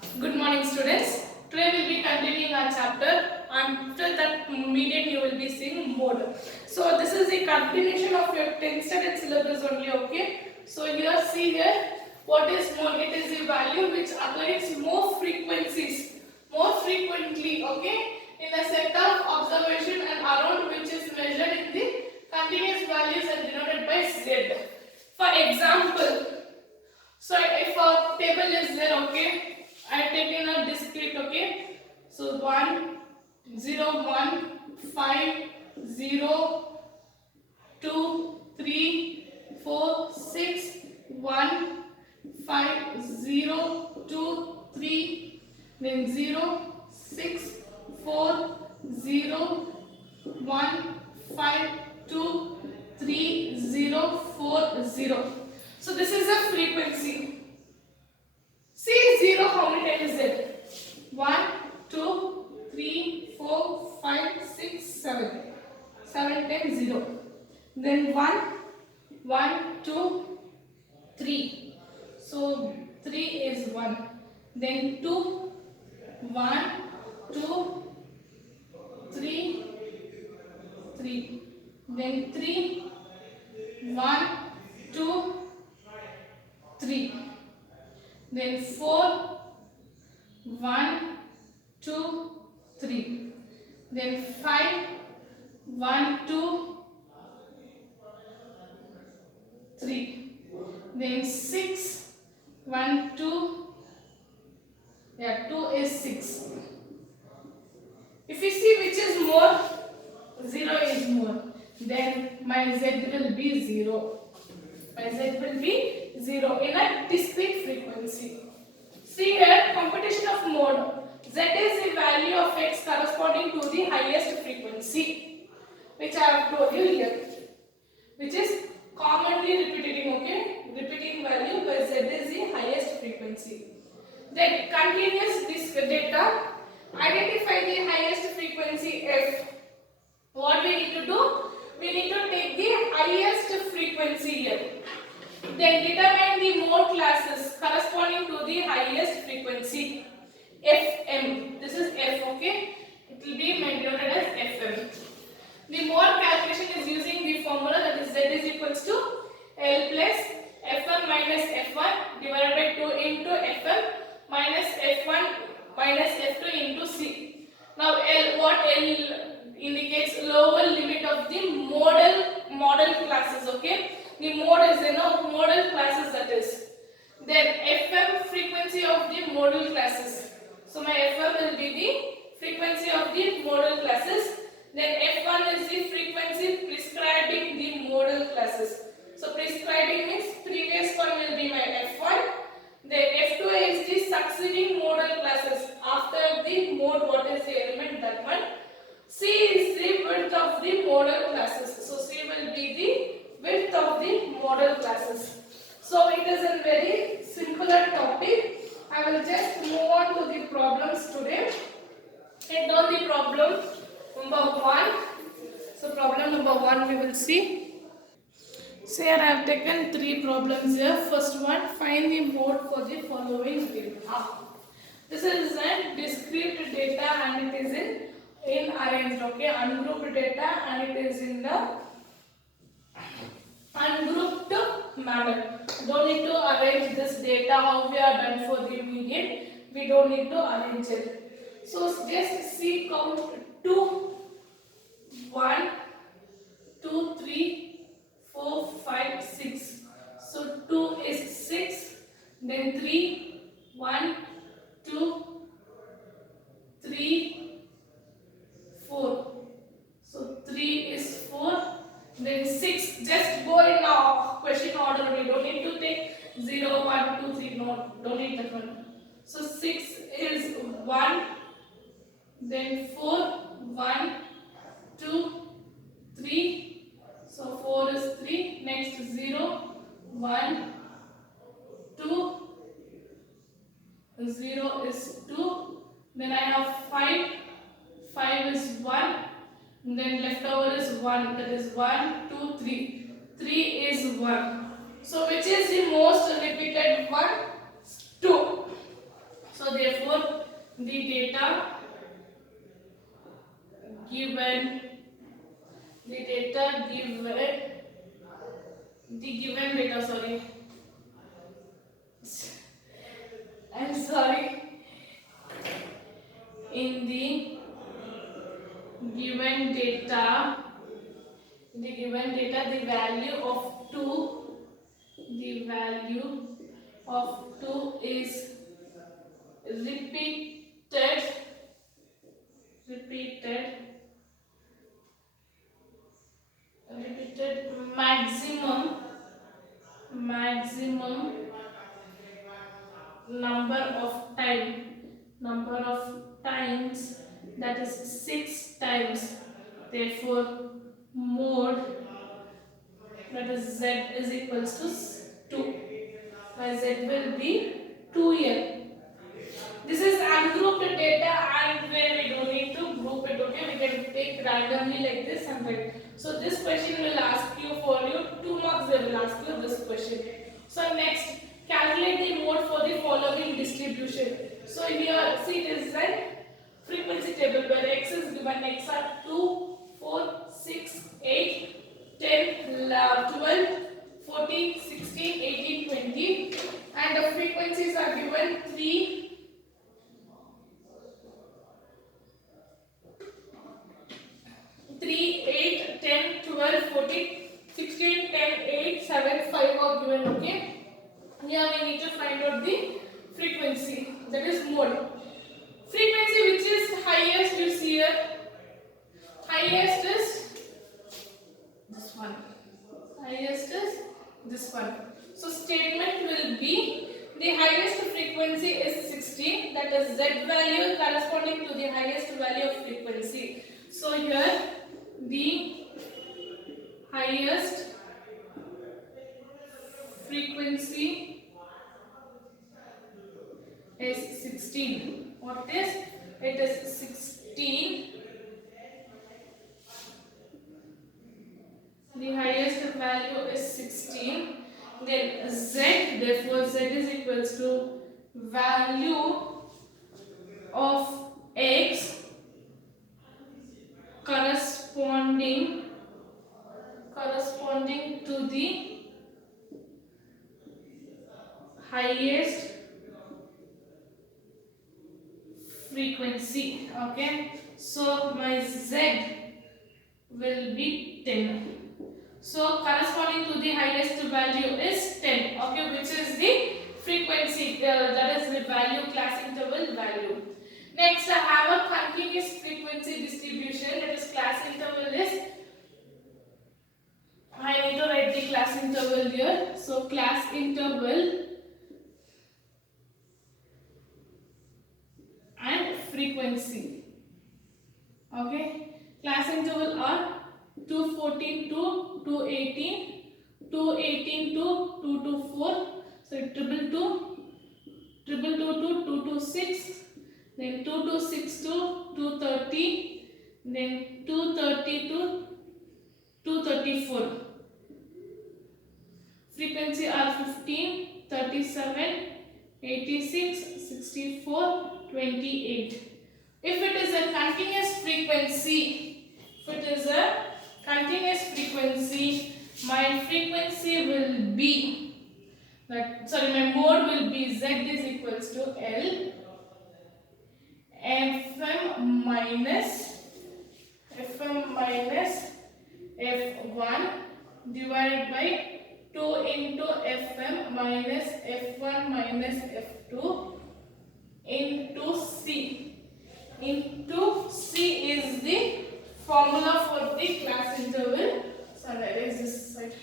Good morning, students. Today we'll be continuing our chapter. After that median, you will be seeing mode. So this is a continuation of your 10th standard syllabus only. Okay. So here, see here, what is mode? It is a value which occurs more frequencies, more frequently. Okay, in a set of observation and around which is measured in the continuous values and denoted by z. For example. So if a table is there, okay, I have taken a discrete, okay. So 1, 0, 1, 5, 0, 2, 3, 4, 6, 1, 5, 0, 2, 3, then 0, 6, 4, 0, 1, 5, 2, 3, 0, 4, 0. So this is a frequency. See 0 how many times is it? 1, 2, 3, 4, 5, 6, 7. 7 times 0. Then 1, 1, 2, 3. So 3 is 1. Then 2, 1, 2, 3, 3. Then 3, 1, 2, 3. Then 4, 1, 2, 3. Then 5, 1, 2, 3. Then 6, 1, 2. Yeah, 2 is 6. If you see which is more, 0 is more. Then my z will be 0. My z will be 0 in a discrete frequency. See here, computation of mode. Z is the value of x corresponding to the highest frequency, which I have told you here, which is commonly repeating, okay? Repeating value where z is the highest frequency. Then continuous disk data. Identify the highest frequency f. What we need to do? We need to take the highest frequency here. Then determine the mode classes corresponding to the highest frequency. Fm. This is f, okay? It will be denoted as Fm. The mode calculation is using the formula that is z is equals to L plus Fm minus F1 divided by 2 into Fm minus F1 minus F2 into C. Now L, what L indicates? Lower limit of the model classes, okay? The mode is model classes, that is. Then Fm, frequency of the model classes. So my Fm will be the frequency of the model classes. Then F1 is the frequency prescribing the model classes. So prescribing means previous one will be my F1. Then F2 is the succeeding model classes. After the mode, what is the element? That one. C is the width of the model classes. So C will be the width of the model classes. So it is a very simpler topic. I will just move on to the problems today. Take down the problem number 1. So problem number 1 we will see. So here I have taken 3 problems here. First one, find the mode for the following data. This is a discrete data and it is in arranged, okay, ungrouped data and it is in the ungrouped manner. Don't need to arrange this data how we are done for the median. We don't need to arrange it. So just see count 2, 1, 2, 3, 4, 5, 6. So 2 is 6. Then 3, 1, 2, 3, 4. So 3 is 4. Then 6. Just go in question order only. Don't need to take 0, 1, 2, 3. No, don't need that one. So 6 is 1. Then 4, 1, 2, 3. So 4 is 3. Next 0, 1, 2. 0 is 2. Then I have 5. 5 is 1. Then left over is 1. That is 1, 2, 3. 3 is 1. So which is the most repeated one? 2. So therefore the data given the given data, sorry, I'm sorry, in the given data, the value of 2 is repeated maximum number of times, that is 6 times. Therefore mode, that is z is equals to 2. My z will be 2 here. This is ungrouped data, and where we don't need to group it. Okay, we can take randomly like this and write. So this question will ask you, for you 2 marks, they will ask you this question. So next, calculate the mode for the following distribution. So here see, it is a frequency table where x is given. X are 2, 4, 6, 8, 10, 12, 14, 16, 18, 20, and the frequencies are given 3, 8, 10, 12, 14, 16, 10, 8, 7, 5 are given. Okay. Here we need to find out the frequency, that is mode. Frequency which is highest, you see here. Highest is this one. Highest is this one. So statement will be the highest frequency is 16, that is z value corresponding to the highest value of frequency. So here the highest frequency is 16. What is? It is 16. The highest value is 16. Then z, therefore z is equals to value of x corresponding to the highest frequency. Okay, so my z will be 10. So corresponding to the highest value is 10. Okay, which is the frequency, that is the value, class interval value. Next, I have a continuous frequency distribution, that is class interval is, I need to write the class interval here. So class interval and frequency. Okay, class interval are 214 to 218, 218 to 224, so 222, 222 to 226, then 226 to 230, then 230 to 234. Frequency are 15, 37, 86, 64, 28. If it is a continuous frequency, my frequency will be, my mode will be z is equals to L Fm minus F1 divided by 2 into Fm minus F1 minus F2 into C. Into C is the formula for the class interval. So that is this side.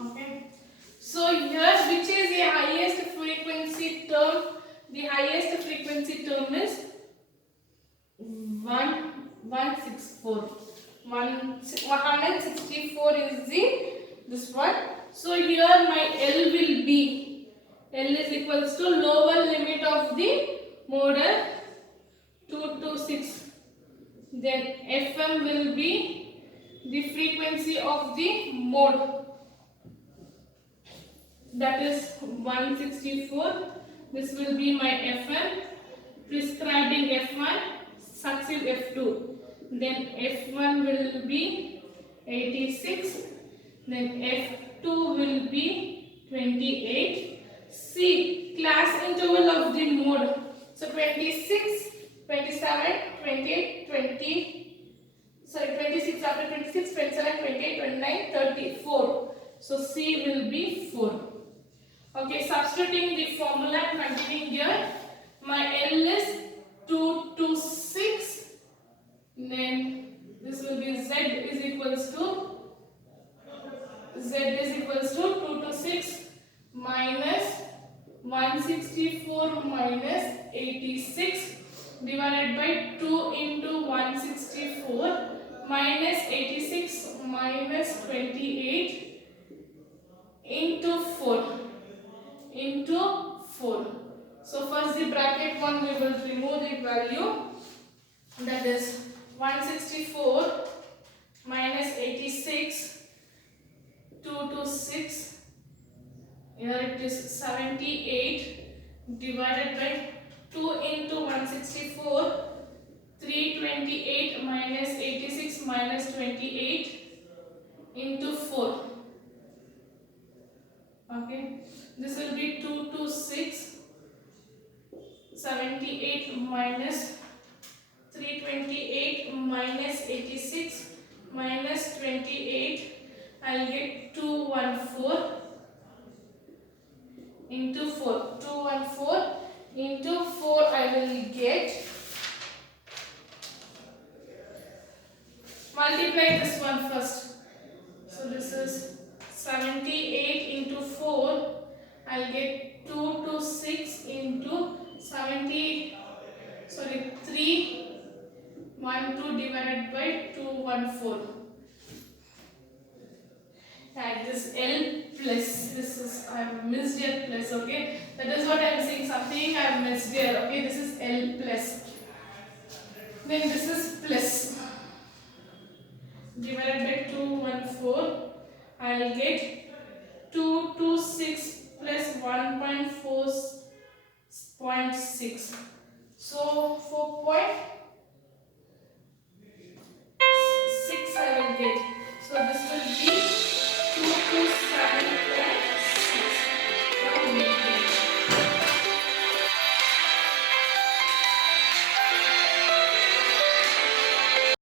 Okay. So here, which is the highest frequency term? The highest frequency term is 164. 164 is this one. So here my L will be, L is equals to lower limit of the model 2 to 6, then Fm will be the frequency of the mode, that is 164. This will be my Fm, prescribing F1, succeed F2. Then F1 will be 86. Then F2 will be 28. C, class interval of the mode. So 26, 27, 28, 26 after 26, 27, 28, 29, 34. So C will be 4. Okay, substituting the formula and continuing here. My L is 226. Then this will be Z is equals to 226 minus 164 minus 86 divided by 2 into 164 minus 86 minus 28 into 4 into 4. So first the bracket one we will remove the value, that is 164 minus 86, 226, here it is 78 divided by 2 into 164, 328 minus 86 minus 28 into 4. Okay, this will be 226, 78 minus 328 minus 86 minus 28. I'll get 214 into 4. 214 into 4 I will get. Multiply this one first. So this is 78 into 4. I'll get 226 into 312 divided by 214. Add this L plus. This is, I have missed here plus. Okay, that is what I am saying. Something I have missed here. Okay, this is L plus. Then this is plus. Divided by 214. I will get 226 plus 1.4.6. So